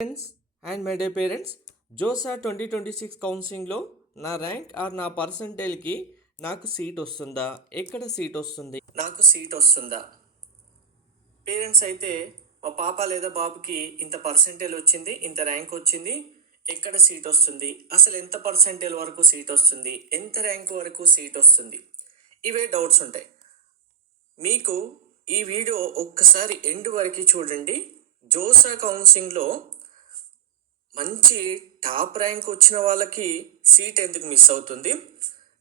Friends and my day parents, JoSAA 2026 కౌన్సిలింగ్లో నా rank are నా పర్సంటేజ్కి నాకు సీట్ వస్తుందా, ఎక్కడ సీట్ వస్తుంది, నాకు సీట్ వస్తుందా? పేరెంట్స్ అయితే మా పాప లేదా బాబుకి ఇంత పర్సంటేజ్ వచ్చింది, ఇంత ర్యాంక్ వచ్చింది, ఎక్కడ సీట్ వస్తుంది, అసలు ఎంత పర్సంటేజ్ వరకు సీట్ వస్తుంది, ఎంత ర్యాంక్ వరకు సీట్ వస్తుంది, ఇవే డౌట్స్ ఉంటాయి. మీకు ఈ వీడియో ఒక్కసారి ఎండ్ వరకు చూడండి. జోసా కౌన్సిలింగ్లో మంచి టాప్ ర్యాంక్ వచ్చిన వాళ్ళకి సీట్ ఎందుకు మిస్ అవుతుంది,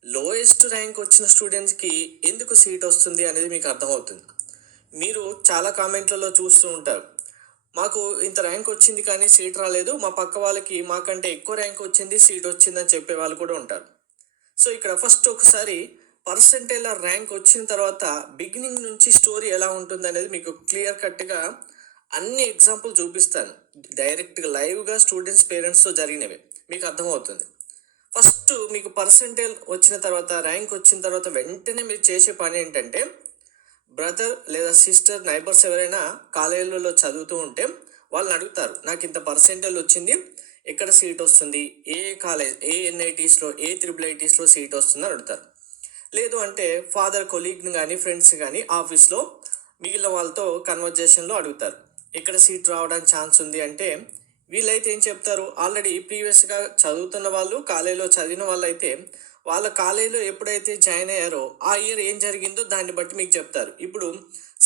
లోయెస్ట్ ర్యాంక్ వచ్చిన స్టూడెంట్స్కి ఎందుకు సీట్ వస్తుంది అనేది మీకు అర్థమవుతుంది. మీరు చాలా కామెంట్లలో చూస్తూ ఉంటారు, మాకు ఇంత ర్యాంక్ వచ్చింది కానీ సీట్ రాలేదు, మా పక్క వాళ్ళకి మాకంటే ఎక్కువ ర్యాంక్ వచ్చింది సీట్ వచ్చిందని చెప్పే వాళ్ళు కూడా ఉంటారు. సో ఇక్కడ ఫస్ట్ ఒకసారి పర్సంటేజ్ ర్యాంక్ వచ్చిన తర్వాత బిగినింగ్ నుంచి స్టోరీ ఎలా ఉంటుంది అనేది మీకు క్లియర్ కట్గా అన్ని ఎగ్జాంపుల్ చూపిస్తాను. డైరెక్ట్గా లైవ్గా స్టూడెంట్స్ పేరెంట్స్తో జరిగినవి మీకు అర్థమవుతుంది. ఫస్ట్ మీకు పర్సంటేజ్ వచ్చిన తర్వాత, ర్యాంక్ వచ్చిన తర్వాత వెంటనే మీరు చేసే పని ఏంటంటే, బ్రదర్ లేదా సిస్టర్, నైబర్స్ ఎవరైనా కాలేజీలలో చదువుతూ ఉంటే వాళ్ళని అడుగుతారు, నాకు ఇంత పర్సంటేజ్ వచ్చింది, ఎక్కడ సీట్ వస్తుంది, ఏ కాలేజ్, ఏ ఎన్ఐటీస్లో, ఏ IIITస్లో సీట్ వస్తుందని అడుగుతారు. లేదు అంటే ఫాదర్ కొలీగ్ని కానీ ఫ్రెండ్స్ కానీ ఆఫీస్లో మిగిలిన వాళ్ళతో కన్వర్జేషన్లో అడుగుతారు, ఎక్కడ సీట్ రావడానికి ఛాన్స్ ఉంది అంటే వీళ్ళైతే ఏం చెప్తారు, ఆల్రెడీ ప్రీవియస్గా చదువుతున్న వాళ్ళు, కాలేజీలో చదివిన వాళ్ళు అయితే వాళ్ళ కాలేజీలో ఎప్పుడైతే జాయిన్ అయ్యారో ఆ ఇయర్ ఏం జరిగిందో దాన్ని బట్టి మీకు చెప్తారు. ఇప్పుడు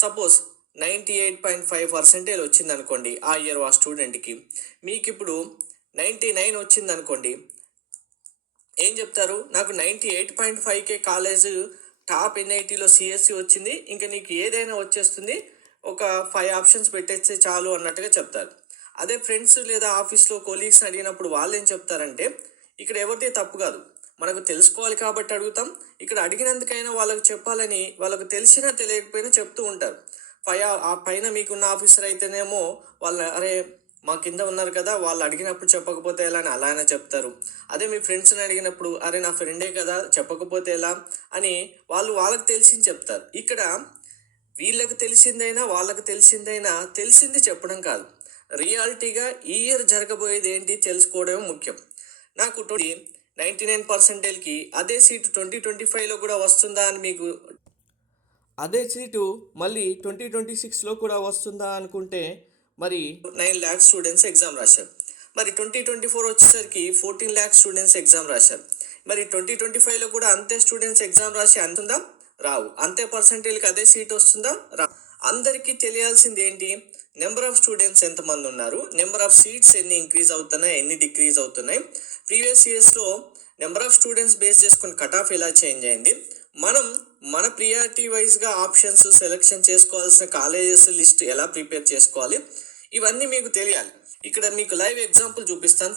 సపోజ్ 98.5% వచ్చింది అనుకోండి ఆ ఇయర్ ఆ స్టూడెంట్కి, మీకు ఇప్పుడు 99 వచ్చింది అనుకోండి, ఏం చెప్తారు, నాకు 98.5K కాలేజ్ టాప్ ఎన్ఐటీలో సిఎస్సి వచ్చింది, ఇంకా నీకు ఏదైనా వచ్చేస్తుంది, ఒక 5 ఆప్షన్స్ పెట్టేస్తే చాలు అన్నట్టుగా చెప్తారు. అదే ఫ్రెండ్స్ లేదా ఆఫీస్లో కొలీగ్స్ని అడిగినప్పుడు వాళ్ళు ఏం చెప్తారంటే, ఇక్కడ ఎవరిదే తప్పు కాదు, మనకు తెలుసుకోవాలి కాబట్టి అడుగుతాం, ఇక్కడ అడిగినందుకైనా వాళ్ళకు చెప్పాలని వాళ్ళకు తెలిసినా తెలియకపోయినా చెప్తూ ఉంటారు. ఆ పైన మీకున్న ఆఫీసర్ అయితేనేమో వాళ్ళు, అరే మా కింద ఉన్నారు కదా, వాళ్ళు అడిగినప్పుడు చెప్పకపోతే ఎలా అని అలానే చెప్తారు. అదే మీ ఫ్రెండ్స్ని అడిగినప్పుడు, అరే నా ఫ్రెండే కదా చెప్పకపోతే ఎలా అని వాళ్ళకి తెలిసింది చెప్తారు. ఇక్కడ వీళ్ళకి తెలిసిందైనా వాళ్ళకి తెలిసిందైనా తెలిసింది చెప్పడం కాదు, రియాలిటీగా ఈ ఇయర్ జరగబోయేది ఏంటి తెలుసుకోవడమే ముఖ్యం. నాకు 99%కి అదే సీటు 2025లో కూడా వస్తుందా అని మీకు, అదే సీటు మళ్ళీ 2026లో కూడా వస్తుందా అనుకుంటే మరి 9 lakhs స్టూడెంట్స్ ఎగ్జామ్ రాశారు. మరి 2024 వచ్చేసరికి 14 lakhs స్టూడెంట్స్ ఎగ్జామ్ రాశారు. మరి 2025లో కూడా అంతే స్టూడెంట్స్ ఎగ్జామ్ రాసి అంతుందా, రావు. అంతే పర్సంటేజ్కి అదే సీట్ వస్తుందా, రా. అందరికీ తెలియాల్సింది ఏంటి, నెంబర్ ఆఫ్ స్టూడెంట్స్ ఎంతమంది ఉన్నారు, నెంబర్ ఆఫ్ సీట్స్ ఎన్ని ఇంక్రీజ్ అవుతున్నాయి, ఎన్ని డిక్రీజ్ అవుతున్నాయి, ప్రీవియస్ ఇయర్స్లో నెంబర్ ఆఫ్ స్టూడెంట్స్ బేస్ చేసుకుని కట్ ఆఫ్ ఎలా చేంజ్ అయింది, మనం మన ప్రియారిటీ వైజ్గా ఆప్షన్స్ సెలెక్షన్ చేసుకోవాల్సిన కాలేజెస్ లిస్ట్ ఎలా ప్రిపేర్ చేసుకోవాలి, ఇవన్నీ మీకు తెలియాలి. ఇక్కడ మీకు లైవ్ ఎగ్జాంపుల్ చూపిస్తాను.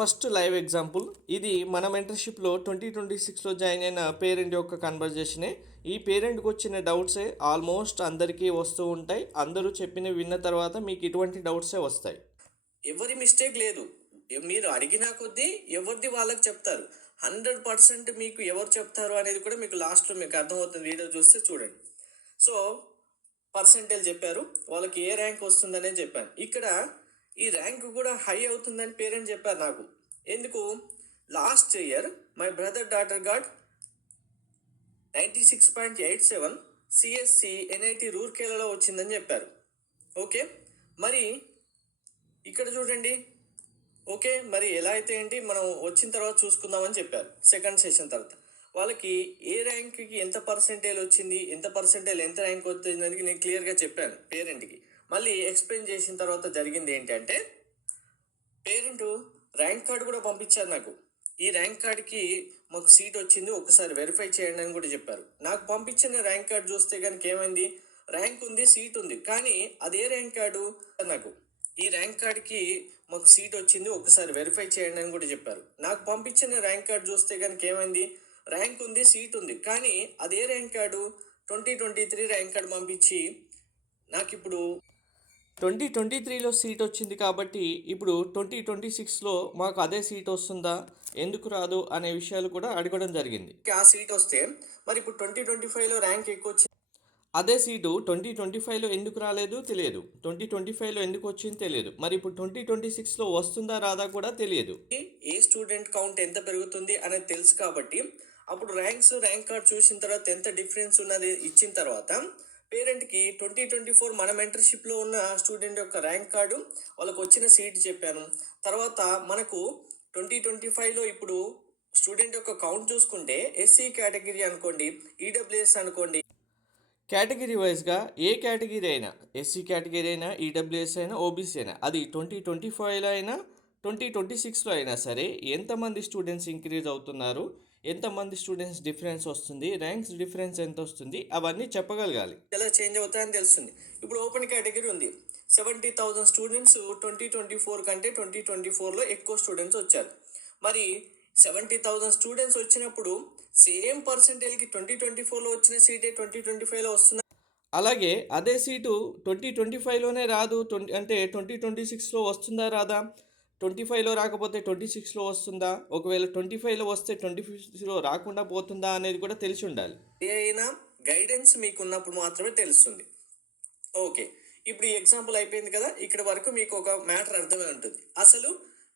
ఫస్ట్ లైవ్ ఎగ్జాంపుల్ ఇది మన మెంటర్షిప్లో 2026లో జాయిన్ అయిన పేరెంట్ యొక్క కన్వర్జేషనే. ఈ పేరెంట్కి వచ్చిన డౌట్సే ఆల్మోస్ట్ అందరికీ వస్తూ ఉంటాయి. అందరూ చెప్పినవి విన్న తర్వాత మీకు ఇటువంటి డౌట్సే వస్తాయి. ఎవరి మిస్టేక్ లేదు, మీరు అడిగినా కొద్దీ ఎవరిది వాళ్ళకి చెప్తారు. 100% మీకు ఎవరు చెప్తారు అనేది కూడా మీకు లాస్ట్లో మీకు అర్థమవుతుంది, వీడియో చూస్తే చూడండి. సో పర్సంటేజ్ చెప్పారు, వాళ్ళకి ఏ ర్యాంక్ వస్తుందనే చెప్పాను. ఇక్కడ ఈ ర్యాంక్ కూడా హై అవుతుందని పేరెంట్ చెప్పారు నాకు. ఎందుకు, last year my brother daughter got 96.87 CSE NIT రూర్కేలలో వచ్చిందని చెప్పారు. ఓకే, మరి ఇక్కడ చూడండి. ఓకే, మరి ఎలా అయితే ఏంటి, మనం వచ్చిన తర్వాత చూసుకుందామని చెప్పారు. సెకండ్ సెషన్ తర్వాత వాళ్ళకి ఏ ర్యాంక్కి ఎంత పర్సంటేజ్ వచ్చింది, ఎంత పర్సంటేజ్ ఎంత ర్యాంక్ వచ్చిందని నేను క్లియర్గా చెప్పాను పేరెంట్కి. మళ్ళీ ఎక్స్ప్లెయిన్ చేసిన తర్వాత జరిగింది ఏంటంటే, పేరెంట్ ర్యాంక్ కార్డు కూడా పంపించారు నాకు. ఈ ర్యాంక్ కార్డుకి మాకు సీట్ వచ్చింది, ఒకసారి వెరిఫై చేయండి అని కూడా చెప్పారు. నాకు పంపించిన ర్యాంక్ కార్డు చూస్తే కనుక ఏమైంది, ర్యాంక్ ఉంది, సీట్ ఉంది, కానీ అదే ర్యాంక్ కార్డు నాకు, ఈ ర్యాంక్ కార్డుకి మాకు సీట్ వచ్చింది, ఒకసారి వెరిఫై చేయండి అని కూడా చెప్పారు. నాకు పంపించిన ర్యాంక్ కార్డు చూస్తే కనుక ఏమైంది, ర్యాంక్ ఉంది, సీట్ ఉంది, కానీ అదే ర్యాంక్ కార్డు 2023 ర్యాంక్ కార్డు పంపించి నాకు ఇప్పుడు 2023లో సీట్ వచ్చింది కాబట్టి ఇప్పుడు 2026లో మాకు అదే సీట్ వస్తుందా, ఎందుకు రాదు అనే విషయాలు కూడా అడగడం జరిగింది. ఆ సీట్ వస్తే మరి ఇప్పుడు 2025లో ర్యాంక్ ఎక్కువ వచ్చింది, అదే సీటు 2025లో ఎందుకు రాలేదు తెలియదు. 2025లో ఎందుకు వచ్చింది తెలియదు. మరి ఇప్పుడు 2026లో వస్తుందా రాదా కూడా తెలియదు. ఏ స్టూడెంట్ కౌంట్ ఎంత పెరుగుతుంది అనేది తెలుసు కాబట్టి అప్పుడు ర్యాంక్ కార్డ్ చూసిన తర్వాత ఎంత డిఫరెన్స్ ఉన్నది ఇచ్చిన తర్వాత పేరెంట్కి 2024 మన మెంటర్షిప్లో ఉన్న స్టూడెంట్ యొక్క ర్యాంక్ కార్డు వాళ్ళకు వచ్చిన సీట్ చెప్పాను. తర్వాత మనకు 2025లో ఇప్పుడు స్టూడెంట్ యొక్క కౌంట్ చూసుకుంటే ఎస్సీ కేటగిరీ అనుకోండి, ఈడబ్ల్యూఎస్ అనుకోండి, కేటగిరీ వైజ్గా ఏ కేటగిరీ అయినా, ఎస్సీ కేటగిరీ అయినా, ఈడబ్ల్యూఎస్ అయినా, ఓబీసీ అయినా, అది 2025లో అయినా 2026లో అయినా సరే ఎంతమంది స్టూడెంట్స్ ఇంక్రీజ్ అవుతున్నారు, ఎంతమంది స్టూడెంట్స్ డిఫరెన్స్ వస్తుంది, ర్యాంక్స్ డిఫరెన్స్ ఎంత వస్తుంది, అవన్నీ చెప్పగలగాలి. ఎలా చేంజ్ అవుతాయని తెలుస్తుంది. ఇప్పుడు ఓపెన్ కేటగిరీ ఉంది, 70,000 స్టూడెంట్స్ 2024 కంటే 2024లో ఎక్కువ స్టూడెంట్స్ వచ్చారు. మరి 70,000 స్టూడెంట్స్ వచ్చినప్పుడు సేమ్ పర్సంటేజ్కి 2024లో వచ్చిన సీటే 2025లో వస్తుంది. అలాగే అదే సీటు 2025లోనే రాదు, అంటే 2026లో వస్తుందా రాదా, 25లో రాకపోతే 26లో వస్తుందా, ఒకవేళ 25లో వస్తే 26లో రాకుండా పోతుందా అనేది కూడా తెలిసి ఉండాలి. ఏ అయినా గైడెన్స్ మీకు ఉన్నప్పుడు మాత్రమే తెలుస్తుంది. ఓకే, ఇప్పుడు ఈ ఎగ్జాంపుల్ అయిపోయింది కదా, ఇక్కడ వరకు మీకు ఒక మ్యాటర్ అర్థమై ఉంటుంది. అసలు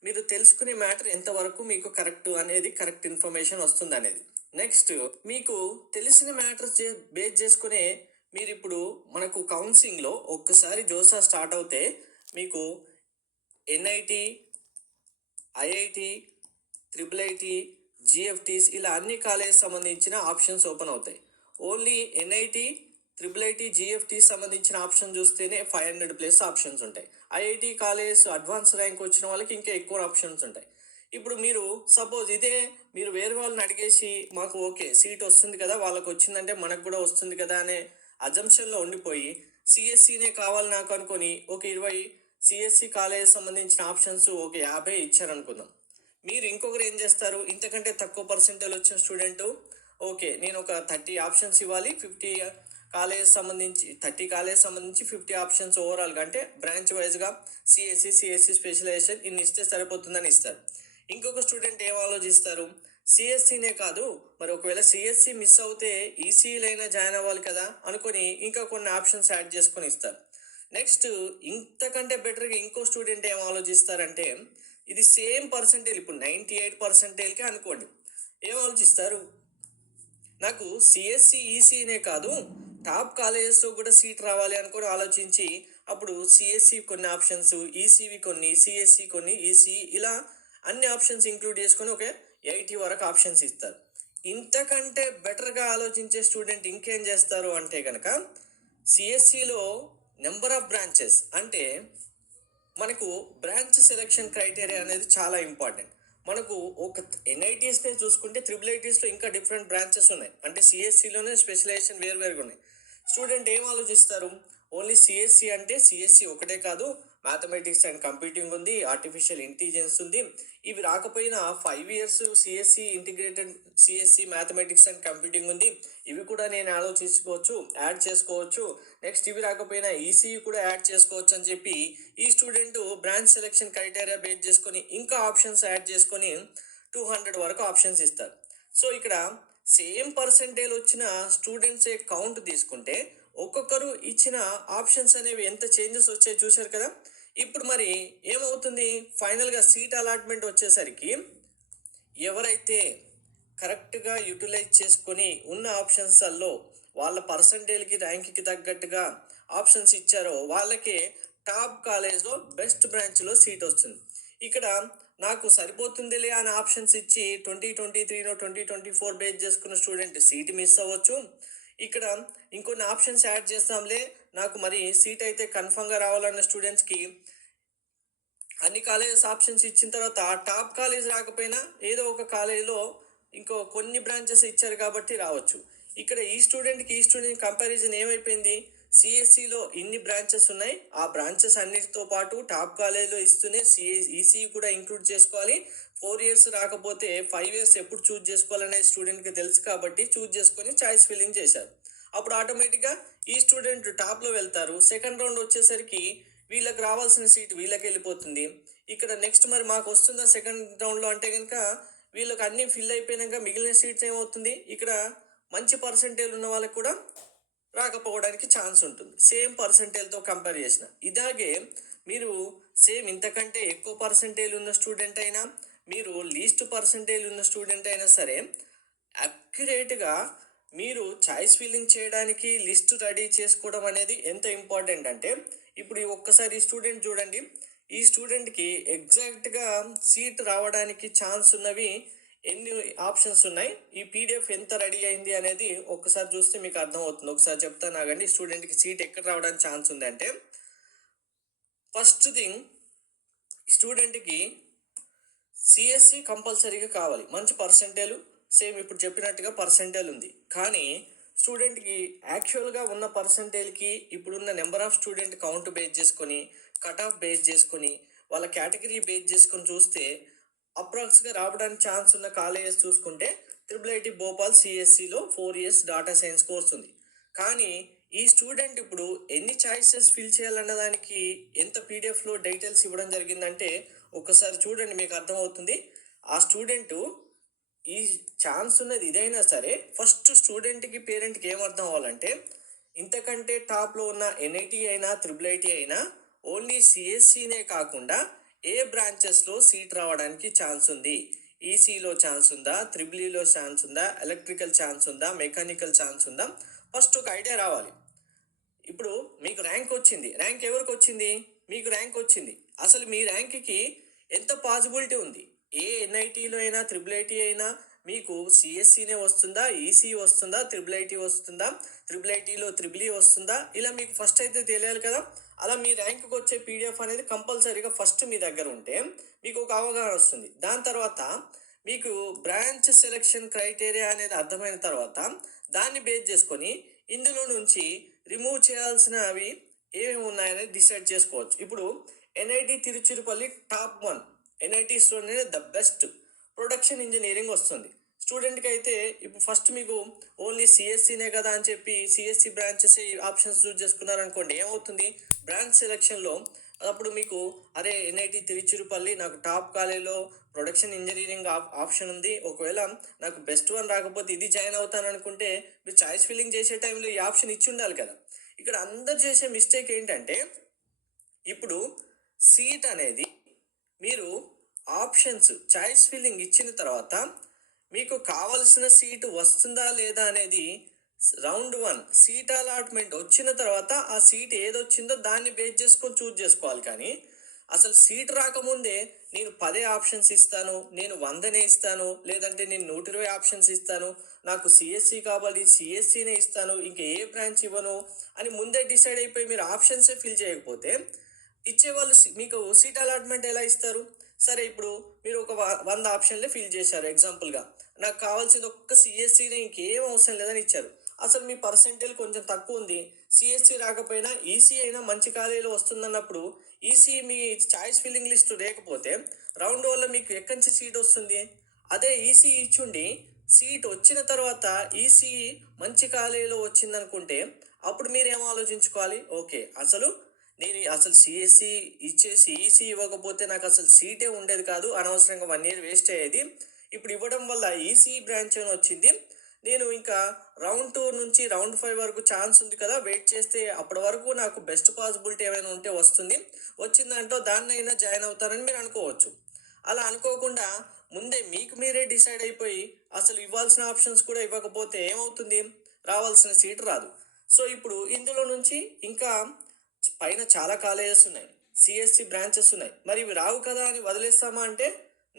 మీరు తెలుసుకునే మ్యాటర్ ఎంతవరకు మీకు కరెక్ట్ అనేది, కరెక్ట్ ఇన్ఫర్మేషన్ వస్తుంది అనేది. నెక్స్ట్ మీకు తెలిసిన మ్యాటర్ బేస్ చేసుకునే మీరు ఇప్పుడు మనకు కౌన్సిలింగ్లో ఒక్కసారి జోసా స్టార్ట్ అవుతే మీకు ఎన్ఐటి, ఐఐటి, ఐఐటి, జిఎఫ్టీస్ ఇలా అన్ని కాలేజ్ సంబంధించిన ఆప్షన్స్ ఓపెన్ అవుతాయి. ఓన్లీ ఎన్ఐటి, ఐఐటి, జిఎఫ్టీ సంబంధించిన ఆప్షన్ చూస్తేనే 500+ ఆప్షన్స్ ఉంటాయి. ఐఐటి కాలేజ్ అడ్వాన్స్ ర్యాంక్ వచ్చిన వాళ్ళకి ఇంకా ఎక్కువ ఆప్షన్స్ ఉంటాయి. ఇప్పుడు మీరు సపోజ్ ఇదే మీరు వేరే వాళ్ళని అడిగేసి మాకు ఓకే సీట్ వస్తుంది కదా, వాళ్ళకు వచ్చిందంటే మనకు కూడా వస్తుంది కదా అనే అజంప్షన్లో ఉండిపోయి సిఎస్సినే కావాలి నాకు అనుకొని ఒక 20 సిఎస్సి కాలేజ్ సంబంధించిన ఆప్షన్స్ ఒక 50 ఇచ్చారనుకుందాం. మీరు ఇంకొకరు ఏం చేస్తారు, ఇంతకంటే తక్కువ పర్సెంటేజ్ వచ్చిన స్టూడెంట్ ఓకే నేను ఒక 30 ఆప్షన్స్ ఇవ్వాలి, 30 కాలేజ్ సంబంధించి 50 ఆప్షన్స్ ఓవరాల్గా, అంటే బ్రాంచ్ వైజ్గా సిఎస్సి స్పెషలైజేషన్ ఇన్ని ఇస్తే సరిపోతుందని ఇస్తారు. ఇంకొక స్టూడెంట్ ఏం ఆలోచిస్తారు, సిఎస్సినే కాదు మరి ఒకవేళ సిఎస్సి మిస్ అవుతే ఈసీలైనా జాయిన్ అవ్వాలి కదా అనుకొని ఇంకా కొన్ని ఆప్షన్స్ యాడ్ చేసుకొని ఇస్తారు. నెక్స్ట్ ఇంతకంటే బెటర్గా ఇంకో స్టూడెంట్ ఏం ఆలోచిస్తారంటే, ఇది సేమ్ పర్సంటేజ్ ఇప్పుడు 98%కే అనుకోండి, ఏం ఆలోచిస్తారు, నాకు సిఎస్సి ఈసీనే కాదు టాప్ కాలేజెస్లో కూడా సీట్ రావాలి అనుకొని ఆలోచించి అప్పుడు సిఎస్సి కొన్ని ఆప్షన్స్, ఈసీవి కొన్ని, సిఎస్సి కొన్ని, ఈసీ ఇలా అన్ని ఆప్షన్స్ ఇంక్లూడ్ చేసుకొని ఒక 80 వరకు ఆప్షన్స్ ఇస్తారు. ఇంతకంటే బెటర్గా ఆలోచించే స్టూడెంట్ ఇంకేం చేస్తారు అంటే కనుక సిఎస్సిలో నెంబర్ ఆఫ్ బ్రాంచెస్, అంటే మనకు బ్రాంచ్ సెలెక్షన్ క్రైటీరియా అనేది చాలా ఇంపార్టెంట్. మనకు ఒక ఎన్ఐటీస్నే చూసుకుంటే ఐఐటీస్లో ఇంకా డిఫరెంట్ బ్రాంచెస్ ఉన్నాయి, అంటే సిఎస్సిలోనే స్పెషలైజేషన్ వేరువేరుగా ఉన్నాయి. స్టూడెంట్ ఏం ఆలోచిస్తారు, ఓన్లీ సిఎస్సి అంటే సిఎస్సి ఒకటే కాదు, మ్యాథమెటిక్స్ అండ్ కంప్యూటింగ్ ఉంది, ఆర్టిఫిషియల్ ఇంటెలిజెన్స్ ఉంది, ఇవి రాకపోయినా 5 years CSC integrated CSC mathematics and computing ఉంది, ఇవి కూడా నేను యాడ్ చేసుకోవచ్చు. నెక్స్ట్ ఇవి రాకపోయినా ఈసీఈ కూడా యాడ్ చేసుకోవచ్చు అని చెప్పి ఈ student branch selection criteria base చేసుకొని ఇంకా ఆప్షన్స్ యాడ్ చేసుకొని 200 వరకు ఆప్షన్స్ ఇస్తారు. సో ఇక్కడ సేమ్ పర్సెంటేజ్ వచ్చిన స్టూడెంట్స్ కౌంట్ తీసుకుంటే ఒక్కొక్కరు ఇచ్చిన ఆప్షన్స్ అనేవి ఎంత చేంజెస్ వచ్చాయి చూశారు కదా. ఇప్పుడు మరి ఏమవుతుంది, ఫైనల్గా సీట్ అలాట్మెంట్ వచ్చేసరికి ఎవరైతే కరెక్ట్గా యూటిలైజ్ చేసుకొని ఉన్న ఆప్షన్స్లో వాళ్ళ పర్సంటేజ్కి ర్యాంక్కి తగ్గట్టుగా ఆప్షన్స్ ఇచ్చారో వాళ్ళకే టాప్ కాలేజ్లో బెస్ట్ బ్రాంచ్లో సీట్ వస్తుంది. ఇక్కడ నాకు సరిపోతుందిలే అని ఆప్షన్స్ ఇచ్చి 2023 2024 బేస్ చేసుకున్న స్టూడెంట్ సీట్ మిస్ అవ్వచ్చు. ఇక్కడ ఇంకొన్ని ఆప్షన్స్ యాడ్ చేస్తాంలే నాకు మరి సీట్ అయితే కన్ఫర్మ్గా రావాలన్న స్టూడెంట్స్కి అన్ని కాలేజెస్ ఆప్షన్స్ ఇచ్చిన తర్వాత టాప్ కాలేజ్ రాకపోయినా ఏదో ఒక కాలేజీలో ఇంకో కొన్ని బ్రాంచెస్ ఇచ్చారు కాబట్టి రావచ్చు. ఇక్కడ ఈ స్టూడెంట్ కంపారిజన్ ఏమైపోయింది, సిఎస్సిలో ఇన్ని బ్రాంచెస్ ఉన్నాయి, ఆ బ్రాంచెస్ అన్నిటితో పాటు టాప్ కాలేజ్లో ఇస్తూనే ఈసీ కూడా ఇంక్లూడ్ చేసుకోవాలి, 4 years రాకపోతే 5 years ఎప్పుడు చూజ్ చేసుకోవాలనే స్టూడెంట్కి తెలుసు కాబట్టి చూజ్ చేసుకొని చాయిస్ ఫిల్లింగ్ చేశారు. అప్పుడు ఆటోమేటిక్గా ఈ స్టూడెంట్ టాప్లో వెళ్తారు. సెకండ్ రౌండ్ వచ్చేసరికి వీళ్ళకి రావాల్సిన సీట్ వీళ్ళకి వెళ్ళిపోతుంది. ఇక్కడ నెక్స్ట్ మరి మాకు వస్తుందా సెకండ్ రౌండ్లో అంటే కనుక వీళ్ళకి అన్నీ ఫిల్ అయిపోయినాక మిగిలిన సీట్స్ ఏమవుతుంది, ఇక్కడ మంచి పర్సంటేజ్ ఉన్న వాళ్ళకి కూడా రాకపోవడానికి ఛాన్స్ ఉంటుంది, సేమ్ పర్సంటేజ్తో కంపేర్ చేసిన. ఇలాగే మీరు సేమ్ ఇంతకంటే ఎక్కువ పర్సంటేజ్ ఉన్న స్టూడెంట్ అయినా, మీరు లీస్ట్ పర్సంటేజ్ ఉన్న స్టూడెంట్ అయినా సరే, అక్యురేట్గా మీరు చాయిస్ ఫిల్లింగ్ చేయడానికి లిస్ట్ రెడీ చేసుకోవడం అనేది ఎంత ఇంపార్టెంట్ అంటే, ఇప్పుడు ఒక్కసారి ఈ స్టూడెంట్ చూడండి. ఈ స్టూడెంట్కి ఎగ్జాక్ట్గా సీట్ రావడానికి ఛాన్స్ ఉన్నవి ఎన్ని ఆప్షన్స్ ఉన్నాయి, ఈ పీడిఎఫ్ ఎంత రెడీ అయింది అనేది ఒక్కసారి చూస్తే మీకు అర్థమవుతుంది. ఒకసారి చెప్తాను ఆగండి. స్టూడెంట్కి సీట్ ఎక్కడ రావడానికి ఛాన్స్ ఉంది అంటే, ఫస్ట్ థింగ్ స్టూడెంట్కి సిఎస్సి కంపల్సరీగా కావాలి, మంచి పర్సంటేజ్. సేమ్ ఇప్పుడు చెప్పినట్టుగా పర్సంటేజ్ ఉంది, కానీ స్టూడెంట్కి యాక్చువల్గా ఉన్న పర్సంటేజ్కి ఇప్పుడున్న number of student count base చేసుకొని, కట్ ఆఫ్ బేస్ చేసుకొని, వాళ్ళ కేటగిరీ బేస్ చేసుకొని చూస్తే అప్రాక్స్గా రావడానికి ఛాన్స్ ఉన్న కాలేజెస్ చూసుకుంటే IIIT భోపాల్ సిఎస్సిలో 4 years డాటా సైన్స్ కోర్స్ ఉంది. కానీ ఈ స్టూడెంట్ ఇప్పుడు ఎన్ని చాయిసెస్ ఫిల్ చేయాలన్న దానికి ఎంత పీడిఎఫ్లో డీటెయిల్స్ ఇవ్వడం జరిగిందంటే ఒకసారి చూడండి, మీకు అర్థమవుతుంది. ఆ స్టూడెంటు ఈ ఛాన్స్ ఉన్నది ఇదైనా సరే, ఫస్ట్ స్టూడెంట్కి పేరెంట్కి ఏమర్థం అవ్వాలంటే, ఇంతకంటే టాప్లో ఉన్న NIT అయినా IIIT అయినా ఓన్లీ సిఎస్సినే కాకుండా ఏ బ్రాంచెస్లో సీట్ రావడానికి ఛాన్స్ ఉంది, ఈసీలో ఛాన్స్ ఉందా, IIIలో ఛాన్స్ ఉందా, ఎలక్ట్రికల్ ఛాన్స్ ఉందా, మెకానికల్ ఛాన్స్ ఉందా, ఫస్ట్ ఒక ఐడియా రావాలి. ఇప్పుడు మీకు ర్యాంక్ వచ్చింది, ర్యాంక్ ఎవరికి వచ్చింది? మీకు ర్యాంక్ వచ్చింది. అసలు మీ ర్యాంక్కి ఎంత పాసిబిలిటీ ఉంది? ఏ NITలో అయినా IIIT అయినా మీకు సిఎస్సినే వస్తుందా, ఈసీ వస్తుందా, IIIT వస్తుందా, IIITలో IIIE వస్తుందా, ఇలా మీకు ఫస్ట్ అయితే తెలియాలి కదా. అలా మీ ర్యాంక్కి వచ్చే పీడిఎఫ్ అనేది కంపల్సరీగా ఫస్ట్ మీ దగ్గర ఉంటే మీకు ఒక అవగాహన వస్తుంది. దాని తర్వాత మీకు బ్రాంచ్ సెలెక్షన్ క్రైటీరియా అనేది అర్థమైన తర్వాత దాన్ని బేస్ చేసుకొని ఇందులో నుంచి రిమూవ్ చేయాల్సినవి ఏమేమి ఉన్నాయనేది డిసైడ్ చేసుకోవచ్చు. ఇప్పుడు NIT తిరుచిరపల్లి టాప్ 1 NITస్లోనే ద బెస్ట్ ప్రొడక్షన్ ఇంజనీరింగ్ వస్తుంది. స్టూడెంట్కి అయితే ఇప్పుడు ఫస్ట్ మీకు ఓన్లీ సిఎస్సినే కదా అని చెప్పి సిఎస్సి బ్రాంచెస్ ఆప్షన్స్ చూస్ చేసుకున్నారనుకోండి, ఏమవుతుంది బ్రాంచ్ సెలెక్షన్లో అప్పుడు మీకు అరే NIT తిరుచిరపల్లి నాకు టాప్ కాలేజీలో ప్రొడక్షన్ ఇంజనీరింగ్ ఆప్షన్ ఉంది, ఒకవేళ నాకు బెస్ట్ వన్ రాకపోతే ఇది జాయిన్ అవుతాను అనుకుంటే మీరు చాయిస్ ఫిల్లింగ్ చేసే టైంలో ఈ ఆప్షన్ ఇచ్చి ఉండాలి కదా. ఇక్కడ అందరు చేసే మిస్టేక్ ఏంటంటే, ఇప్పుడు సీట్ అనేది మీరు ఆప్షన్స్ చాయిస్ ఫిల్లింగ్ ఇచ్చిన తర్వాత మీకు కావలసిన సీటు వస్తుందా లేదా అనేది రౌండ్ 1 సీట్ అలాట్మెంట్ వచ్చిన తర్వాత ఆ సీట్ ఏదొచ్చిందో దాన్ని బేస్ చేసుకొని చూజ్ చేసుకోవాలి. కానీ అసలు సీట్ రాకముందే నేను 10 ఆప్షన్స్ ఇస్తాను, నేను 100నే ఇస్తాను, లేదంటే నేను 120 ఆప్షన్స్ ఇస్తాను, నాకు సిఎస్సి కావాలి సిఎస్సినే ఇస్తాను, ఇంకా ఏ బ్రాంచ్ ఇవ్వను అని ముందే డిసైడ్ అయిపోయి మీరు ఆప్షన్సే ఫిల్ చేయకపోతే ఇచ్చేవాళ్ళు మీకు సీట్ అలాట్మెంట్ ఎలా ఇస్తారు? సరే ఇప్పుడు మీరు ఒక 100 ఆప్షన్లే ఫిల్ చేశారు ఎగ్జాంపుల్గా, నాకు కావాల్సింది ఒక్క సిఎస్సినే, ఇంకేం అవసరం లేదని ఇచ్చారు. అసలు మీ పర్సెంటేజ్ కొంచెం తక్కువ ఉంది, సిఎస్సి రాకపోయినా ఈసీ అయినా మంచి కాలేజీలో వస్తుందన్నప్పుడు ఈసీ మీ చాయిస్ ఫిల్లింగ్ లిస్ట్ లేకపోతే రౌండ్ వల్ల మీకు ఎక్కడి నుంచి సీట్ వస్తుంది? అదే ఈసీ ఇచ్చుండి సీట్ వచ్చిన తర్వాత ఈసీ మంచి కాలేజీలో వచ్చిందనుకుంటే అప్పుడు మీరేం ఆలోచించుకోవాలి, ఓకే అసలు సిఎస్సి ఇచ్చేసి ఈసీ ఇవ్వకపోతే నాకు అసలు సీటే ఉండేది కాదు, అనవసరంగా 1 year వేస్ట్ అయ్యేది. ఇప్పుడు ఇవ్వడం వల్ల ఈసీ బ్రాంచ్ అని వచ్చింది, నేను ఇంకా రౌండ్ 2 నుంచి రౌండ్ 5 వరకు ఛాన్స్ ఉంది కదా, వెయిట్ చేస్తే అప్పటి వరకు నాకు బెస్ట్ పాసిబిలిటీ ఏమైనా ఉంటే వస్తుంది, వచ్చిన దాంట్లో దాన్నైనా జాయిన్ అవుతానని మీరు అనుకోవచ్చు. అలా అనుకోకుండా ముందే మీకు మీరే డిసైడ్ అయిపోయి అసలు ఇవ్వాల్సిన ఆప్షన్స్ కూడా ఇవ్వకపోతే ఏమవుతుంది, రావాల్సిన సీట్ రాదు. సో ఇప్పుడు ఇందులో నుంచి ఇంకా పైన చాలా కాలేజెస్ ఉన్నాయి, సిఎస్సి బ్రాంచెస్ ఉన్నాయి, మరి ఇవి రావు కదా అని వదిలేస్తామా అంటే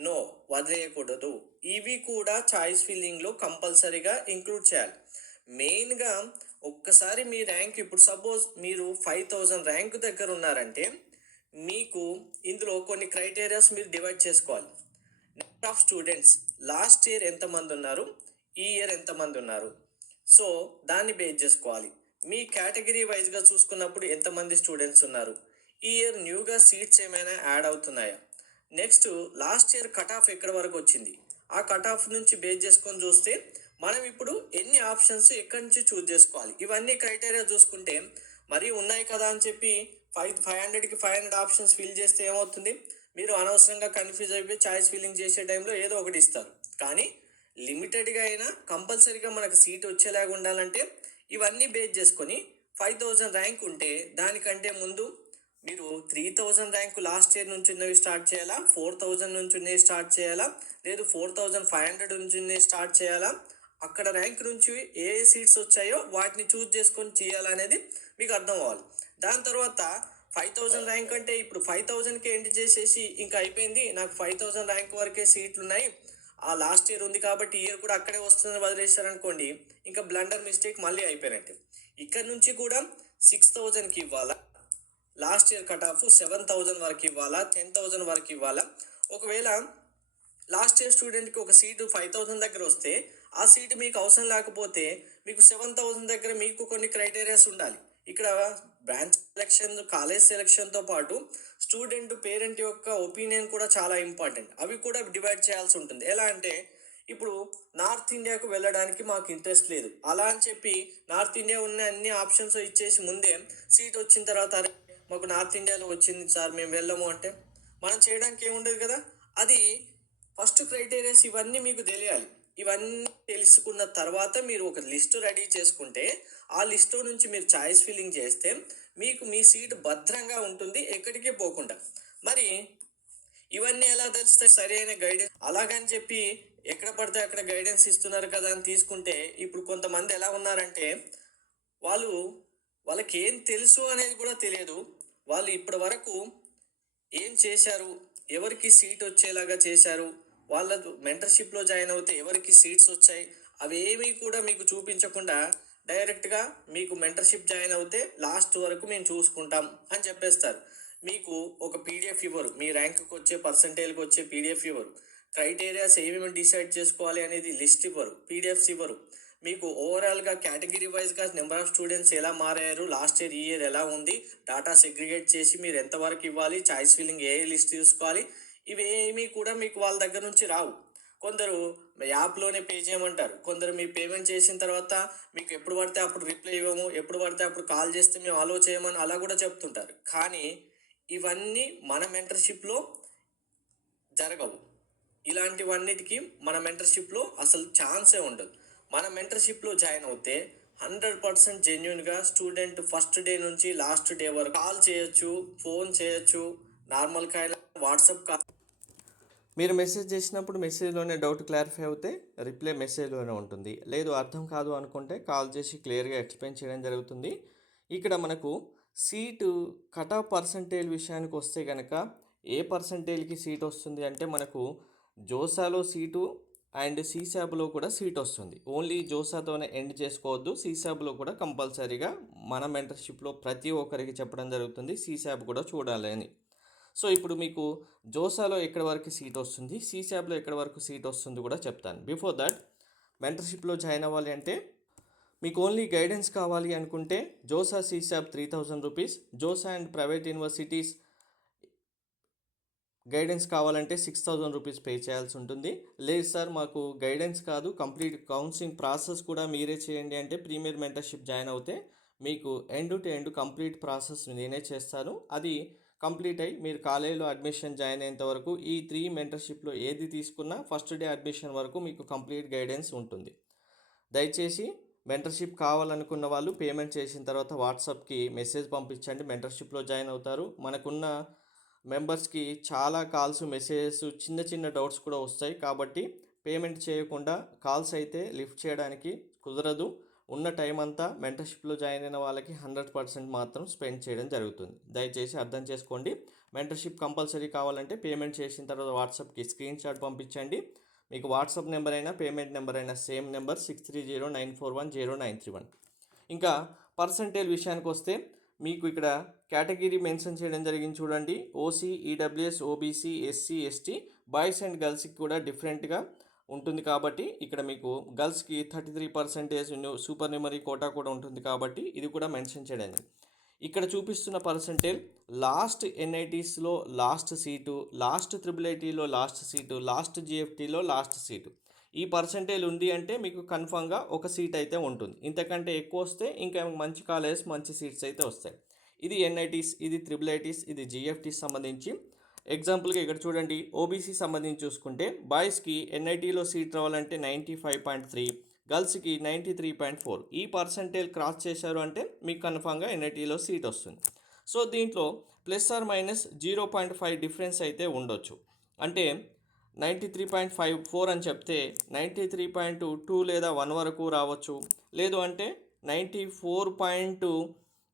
నో, వదిలేయకూడదు. ఇవి కూడా చాయిస్ ఫిల్లింగ్లో కంపల్సరీగా ఇంక్లూడ్ చేయాలి. మెయిన్గా ఒక్కసారి మీ ర్యాంక్ ఇప్పుడు సపోజ్ మీరు 5000 ర్యాంక్ దగ్గర ఉన్నారంటే మీకు ఇందులో కొన్ని క్రైటీరియాస్ మీరు డివైడ్ చేసుకోవాలి. Number of students last year ఎంతమంది ఉన్నారు, ఈ ఇయర్ ఎంతమంది ఉన్నారు, సో దాన్ని బేస్ చేసుకోవాలి. మీ కేటగిరీ వైజ్గా చూసుకున్నప్పుడు ఎంతమంది స్టూడెంట్స్ ఉన్నారు, ఈ ఇయర్ న్యూగా సీట్స్ ఏమైనా యాడ్ అవుతున్నాయా, next last year cut off ఎక్కడి వరకు వచ్చింది, ఆ కట్ ఆఫ్ నుంచి బేస్ చేసుకొని చూస్తే మనం ఇప్పుడు ఎన్ని ఆప్షన్స్ ఎక్కడి నుంచి చూస్ చేసుకోవాలి. ఇవన్నీ క్రైటీరియా చూసుకుంటే మరీ ఉన్నాయి కదా అని చెప్పి 500కి 500 ఆప్షన్స్ ఫిల్ చేస్తే ఏమవుతుంది, మీరు అనవసరంగా కన్ఫ్యూజ్ అయిపోయి చాయిస్ ఫిల్లింగ్ చేసే టైంలో ఏదో ఒకటి ఇస్తారు. కానీ లిమిటెడ్గా అయినా కంపల్సరీగా మనకు సీట్ వచ్చేలాగా ఉండాలంటే ఇవన్నీ బేస్ చేసుకొని 5000 ర్యాంక్ ఉంటే దానికంటే ముందు మీరు 3000 ర్యాంకు లాస్ట్ ఇయర్ నుంచి ఉన్నవి స్టార్ట్ చేయాలా, 4000 నుంచి ఉన్నవి స్టార్ట్ చేయాలా, లేదు 4500 నుంచి ఉన్నవి స్టార్ట్ చేయాలా, అక్కడ ర్యాంక్ నుంచి ఏ సీట్స్ వచ్చాయో వాటిని చూస్ చేసుకొని చేయాలనేది మీకు అర్థం అవ్వాలి. దాని తర్వాత 5000 ర్యాంక్ అంటే ఇప్పుడు 5000కి ఎండ్ చేసేసి ఇంకా అయిపోయింది, నాకు 5000 ర్యాంక్ వరకే సీట్లు ఉన్నాయి, ఆ లాస్ట్ ఇయర్ ఉంది కాబట్టి ఇయర్ కూడా అక్కడే వస్తుందని వదిలేశారనుకోండి, ఇంకా బ్లండర్ మిస్టేక్ మళ్ళీ అయిపోయినట్టు. ఇక్కడ నుంచి కూడా 6000కి ఇవ్వాలా, లాస్ట్ ఇయర్ కట్ ఆఫ్ 7000 వరకు ఇవ్వాలా, 10,000 వరకు ఇవ్వాలా. ఒకవేళ లాస్ట్ ఇయర్ స్టూడెంట్కి ఒక సీటు 5000 దగ్గర వస్తే ఆ సీటు మీకు అవసరం లేకపోతే మీకు 7000 దగ్గర మీకు కొన్ని క్రైటీరియాస్ ఉండాలి. ఇక్కడ బ్రాంచ్ సెలెక్షన్, కాలేజ్ సెలెక్షన్తో పాటు స్టూడెంట్ పేరెంట్ యొక్క ఒపీనియన్ కూడా చాలా ఇంపార్టెంట్. అవి కూడా డివైడ్ చేయాల్సి ఉంటుంది. ఎలా అంటే ఇప్పుడు నార్త్ ఇండియాకు వెళ్ళడానికి మాకు ఇంట్రెస్ట్ లేదు, అలా అని చెప్పి నార్త్ ఇండియా ఉన్న అన్ని ఆప్షన్స్ ఇచ్చేసి ముందే సీట్ వచ్చిన తర్వాత అరే మాకు నార్త్ ఇండియాలో వచ్చింది సార్ మేము వెళ్ళము అంటే మనం చేయడానికి ఏముండదు కదా. అది ఫస్ట్ క్రైటీరియాస్ ఇవన్నీ మీకు తెలియాలి. ఇవన్నీ తెలుసుకున్న తర్వాత మీరు ఒక లిస్టు రెడీ చేసుకుంటే ఆ లిస్టు నుంచి మీరు చాయిస్ ఫిల్లింగ్ చేస్తే మీకు మీ సీట్ భద్రంగా ఉంటుంది, ఎక్కడికి పోకుండా. మరి ఇవన్నీ ఎలా తెలుస్తాయి? సరైన గైడెన్స్. అలాగని చెప్పి ఎక్కడ పడితే అక్కడ గైడెన్స్ ఇస్తున్నారు కదా అని తీసుకుంటే ఇప్పుడు కొంతమంది ఎలా ఉన్నారంటే వాళ్ళకి ఏం తెలుసు అనేది కూడా తెలియదు. వాళ్ళు ఇప్పటి వరకు ఏం చేశారు, ఎవరికి సీట్ వచ్చేలాగా చేశారు, వాళ్ళ మెంటర్షిప్లో జాయిన్ అవుతే ఎవరికి సీట్స్ వచ్చాయి, అవేమీ కూడా మీకు చూపించకుండా డైరెక్ట్గా మీకు మెంటర్షిప్ జాయిన్ అవుతే లాస్ట్ వరకు మేము చూసుకుంటాం అని చెప్పేస్తారు. మీకు ఒక పీడిఎఫ్ ఇవ్వరు, మీ ర్యాంక్కి వచ్చే పర్సంటేజ్కి వచ్చే పీడిఎఫ్ ఇవ్వరు, క్రైటీరియాస్ ఏమేమి డిసైడ్ చేసుకోవాలి అనేది లిస్ట్ ఇవ్వరు, పీడిఎఫ్స్ ఇవ్వరు. మీకు ఓవరాల్గా కేటగిరీ వైజ్గా నెంబర్ ఆఫ్ స్టూడెంట్స్ ఎలా మారారు, లాస్ట్ ఇయర్ ఈ ఇయర్ ఎలా ఉంది, డాటా సెగ్రిగేట్ చేసి మీరు ఎంతవరకు ఇవ్వాలి, చాయిస్ ఫిల్లింగ్ ఏ లిస్ట్ చూసుకోవాలి, ఇవేమీ కూడా మీకు వాళ్ళ దగ్గర నుంచి రావు. కొందరు యాప్లోనే పే చేయమంటారు, కొందరు మీ పేమెంట్ చేసిన తర్వాత మీకు ఎప్పుడు పడితే అప్పుడు రిప్లై ఇవ్వము, ఎప్పుడు పడితే అప్పుడు కాల్ చేస్తే మేము అలో చేయమని అలా కూడా చెప్తుంటారు. కానీ ఇవన్నీ మన మెంటర్షిప్లో జరగవు. ఇలాంటివన్నిటికీ మన మెంటర్షిప్లో అసలు ఛాన్సే ఉండదు. మన మెంటర్షిప్లో జాయిన్ అవుతే 100% జెన్యున్గా స్టూడెంట్ ఫస్ట్ డే నుంచి లాస్ట్ డే వరకు కాల్ చేయొచ్చు, ఫోన్ చేయొచ్చు, నార్మల్ కాల్, వాట్సాప్ కాల్. మీరు మెసేజ్ చేసినప్పుడు మెసేజ్లోనే డౌట్ క్లారిఫై అవుతే రిప్లై మెసేజ్లోనే ఉంటుంది. లేదు అర్థం కాదు అనుకుంటే కాల్ చేసి క్లియర్గా ఎక్స్ప్లెయిన్ చేయడం జరుగుతుంది. ఇక్కడ మనకు సీటు కట్ ఆఫ్ పర్సంటేజ్ విషయానికి వస్తే కనుక ఏ పర్సంటేజ్కి సీట్ వస్తుంది అంటే మనకు జోసాలో సీటు అండ్ సీసాబ్లో కూడా సీట్ వస్తుంది. ఓన్లీ జోసాతోనే ఎండ్ చేసుకోవద్దు, సీసాబ్లో కూడా కంపల్సరీగా మన మెంటర్షిప్లో ప్రతి ఒక్కరికి చెప్పడం జరుగుతుంది సీసాబ్ కూడా చూడాలి అని. సో ఇప్పుడు మీకు జోసాలో ఎక్కడి వరకు సీట్ వస్తుంది, సీసాబ్లో ఎక్కడి వరకు సీట్ వస్తుంది కూడా చెప్తాను. బిఫోర్ దట్ మెంటర్షిప్లో జాయిన్ అవ్వాలి అంటే మీకు ఓన్లీ గైడెన్స్ కావాలి అనుకుంటే JoSAA సీసాబ్ 3000 rupees, JoSAA and private universities guidance కావాలంటే 6000 రూపీస్ పే చేయాల్సి ఉంటుంది. లేదు సార్ మాకు గైడెన్స్ కాదు కంప్లీట్ కౌన్సిలింగ్ ప్రాసెస్ కూడా మీరే చేయండి అంటే ప్రీమియర్ మెంటర్షిప్ జాయిన్ అవుతే మీకు end to end complete process నేనే చేస్తాను. అది కంప్లీట్ అయ్యి మీరు కాలేజీలో అడ్మిషన్ జాయిన్ అయ్యేంత వరకు ఈ 3 మెంటర్షిప్లో ఏది తీసుకున్నా ఫస్ట్ డే అడ్మిషన్ వరకు మీకు కంప్లీట్ గైడెన్స్ ఉంటుంది. దయచేసి మెంటర్షిప్ కావాలనుకున్న వాళ్ళు పేమెంట్ చేసిన తర్వాత వాట్సాప్కి మెసేజ్ పంపించండి, మెంటర్షిప్లో జాయిన్ అవుతారు. మనకున్న మెంబర్స్కి చాలా కాల్స్, మెసేజెస్, చిన్న చిన్న డౌట్స్ కూడా వస్తాయి కాబట్టి పేమెంట్ చేయకుండా కాల్స్ అయితే లిఫ్ట్ చేయడానికి కుదరదు. ఉన్న టైం అంతా మెంటర్షిప్లో జాయిన్ అయిన వాళ్ళకి 100% మాత్రం స్పెండ్ చేయడం జరుగుతుంది. దయచేసి అర్థం చేసుకోండి. మెంటర్షిప్ కంపల్సరీ కావాలంటే పేమెంట్ చేసిన తర్వాత వాట్సాప్కి స్క్రీన్ షాట్ పంపించండి. మీకు వాట్సాప్ నెంబర్ అయినా పేమెంట్ నెంబర్ అయినా సేమ్ నెంబర్ 6309410931. ఇంకా పర్సంటేజ్ విషయానికి వస్తే మీకు ఇక్కడ కేటగిరీ మెన్షన్ చేయడం జరిగింది చూడండి. OC, EWS, OBC, SC, ST, boys and గర్ల్స్కి కూడా డిఫరెంట్గా ఉంటుంది కాబట్టి ఇక్కడ మీకు గర్ల్స్కి 33% సూపర్ న్యూమరీ కోటా కూడా ఉంటుంది కాబట్టి ఇది కూడా మెన్షన్ చేయడం. ఇక్కడ చూపిస్తున్న పర్సంటేజ్ లాస్ట్ ఎన్ఐటీస్లో లాస్ట్ సీటు, లాస్ట్ ట్రిపుల్ ఐటీలో లాస్ట్ సీటు, లాస్ట్ జిఎఫ్టీలో లాస్ట్ సీటు, ఈ పర్సంటేజ్ ఉంది అంటే మీకు కన్ఫామ్గా ఒక సీట్ అయితే ఉంటుంది. ఇంతకంటే ఎక్కువ వస్తే ఇంకా మంచి కాలేజెస్, మంచి సీట్స్ అయితే వస్తాయి. ఇది ఎన్ఐటీస్, ఇది ట్రిపుల్ ఐటీస్, ఇది జిఎఫ్టీస్ సంబంధించి. ఎగ్జాంపుల్గా ఇక్కడ చూడండి, ఓబీసీ సంబంధించి చూసుకుంటే బాయ్స్కి ఎన్ఐటీలో సీట్ రావాలంటే 95.3, గర్ల్స్కి 93.4. ఈ పర్సంటేజ్ క్రాస్ చేశారు అంటే మీకు కన్ఫామ్గా ఎన్ఐటీలో సీట్ వస్తుంది. సో దీంట్లో +or- 0.5 డిఫరెన్స్ అయితే ఉండొచ్చు. అంటే 93.54 అని చెప్తే 93.2 లేదా 1 వరకు రావచ్చు. లేదు అంటే 94.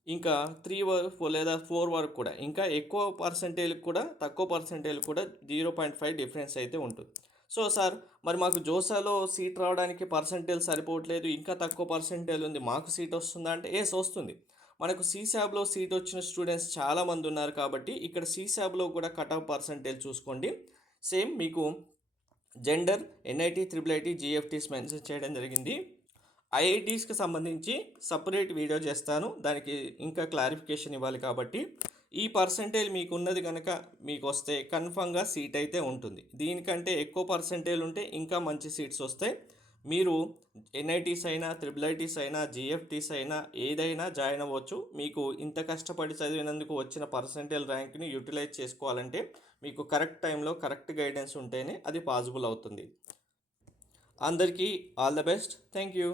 ఇంకా 3 వరకు లేదా 4 వరకు కూడా, ఇంకా ఎక్కువ పర్సంటేజ్ కూడా తక్కువ పర్సంటేజ్ కూడా 0.5 డిఫరెన్స్ అయితే ఉంటుంది. సో సార్, మరి మాకు జోసాలో సీట్ రావడానికి పర్సంటేజ్ సరిపోవట్లేదు, ఇంకా తక్కువ పర్సంటేజ్ ఉంది, మాకు సీట్ వస్తుందా అంటే ఎస్ వస్తుంది. మనకు సీసాబ్లో సీట్ వచ్చిన స్టూడెంట్స్ చాలామంది ఉన్నారు కాబట్టి ఇక్కడ సీసాబ్లో కూడా కట్ ఆఫ్ పర్సంటేజ్ చూసుకోండి. సేమ్ మీకు gender, NIT, triple IT, GFTs mention చేయడం జరిగింది. ఐఐటీస్కి సంబంధించి సపరేట్ వీడియో చేస్తాను, దానికి ఇంకా క్లారిఫికేషన్ ఇవ్వాలి కాబట్టి ఈ పర్సంటేజ్ మీకు ఉన్నది కనుక మీకు వస్తే కన్ఫామ్గా సీట్ అయితే ఉంటుంది. దీనికంటే ఎక్కువ పర్సంటేజ్ ఉంటే ఇంకా మంచి సీట్స్ వస్తాయి. మీరు ఎన్ఐటీస్ అయినా, ట్రిపుల్ ఐటీస్ అయినా, జిఎఫ్టీస్ అయినా ఏదైనా జాయిన్ అవ్వచ్చు. మీకు ఇంత కష్టపడి చదివినందుకు వచ్చిన పర్సంటేజ్ ర్యాంక్ని యూటిలైజ్ చేసుకోవాలంటే మీకు కరెక్ట్ టైంలో కరెక్ట్ గైడెన్స్ ఉంటేనే అది పాసిబుల్ అవుతుంది. అందరికీ all the best. Thank you.